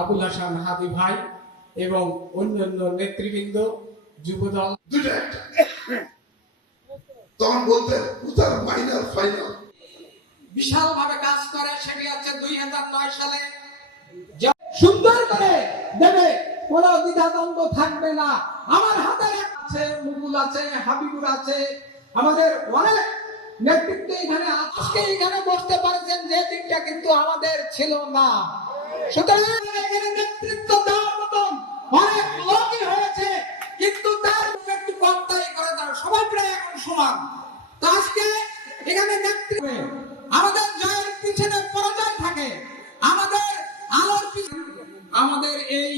আবুল হাসান হাদি ভাই এবং অন্যান্য নেতৃবৃন্দ যুবদল দুটো তখন বলতেন কোথার মাইনার ফাইনাল বিশাল ভাবে কাজ করে সেটি হচ্ছে দুই হাজার নয় সালে। সুন্দর করে দেবে কোন দ্বিধাদ্বন্দ্ব থাকবে না। আমার হাতে আছে মুকুল আছে হাবিবুর আছে। আমাদের অনেক নেতৃত্ব এখানে আজকে এখানে বসতে পারছেন যে দিকটা কিন্তু আমাদের ছিল না। সুতরাং এখানে নেতৃত্ব দেওয়ার মতন অনেক লোকই হয়েছে কিন্তু তার একটু কমতাই করে তার সবাই প্রায় এখন সমান। তো আজকে এখানে নেতৃত্ব আমাদের জয়ের পিছনে পরাজয় থাকে। আমাদের আলোর পিছনে আমাদের এই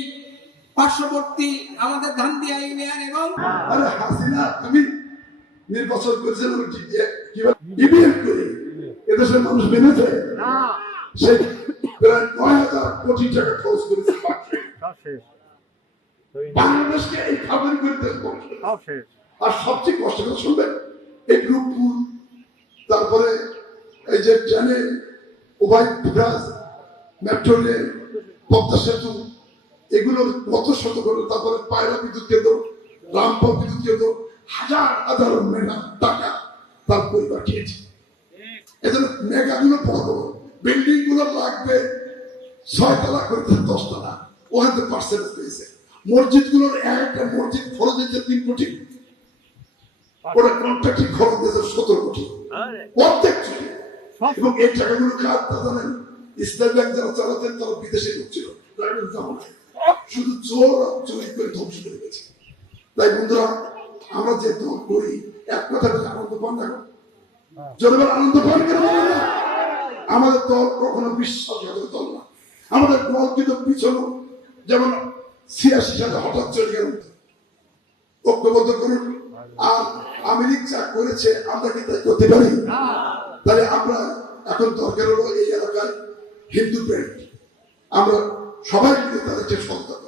পার্শ্ববর্তী আমাদের ধানদিয়া ইউনিয়ন এবং আরে হাসিনা তুমি নির্বাচন করেছিল কীভাবে? ইভিএম করে। এদেশের মানুষ মেনেছে সেই প্রায় নয় হাজার কোটি টাকা খরচ করেছে বাংলাদেশকে এই খাবার করে দেশ আর সবচেয়ে কষ্ট করে শুনবেন এই রূপপুর তারপরে এই যে ট্রেনে উভয় ব্রাজ মেট্রো রেল পদ্মা সেতু এগুলোর কত শত করে তারপরে পায়রা বিদ্যুৎ কেন্দ্র রামপুর বিদ্যুৎ কেন্দ্র হাজার হাজার মেগা টাকা তার পরিবার খেয়েছে। এজন্য মেগাগুলো বড় বড়। বিল্ডিংগুলো লাগবে ছয়তলা করতে দশতলা। ওখান থেকে পার্সেন্টেজ পেয়েছে। মসজিদগুলোর একটা মসজিদ খরচ হয়েছে তিন কোটি। ওরা কন্ট্রাক্টিং খরচ দিয়েছে সতেরো কোটি। প্রত্যেক চুরি এবং এই টাকাগুলো কার তা জানেন? ইসলাম ব্যাংক যারা চালাতেন তারা বিদেশে ঢুকছিল। শুধু চোর চুরি করে ধ্বংস করে গেছে তাই বন্ধুরা আমরা যে দল করি এক কথা বলে আনন্দ পান না জনগণ আনন্দ পান কেন না? আমাদের দল কখনো বিশ্বাসঘাতক দল না। আমাদের দল কিন্তু পিছনে যেমন ছিয়াশি সালে হঠাৎ চলে গেল। ঐক্যবদ্ধ করুন। আর আমেরিক যা করেছে, আমরা কি তাই করতে পারি? তাহলে আমরা এখন দরকার হলো এই এলাকায় হিন্দু প্রেরিত আমরা সবাই মিলে তাদেরকে সন্তান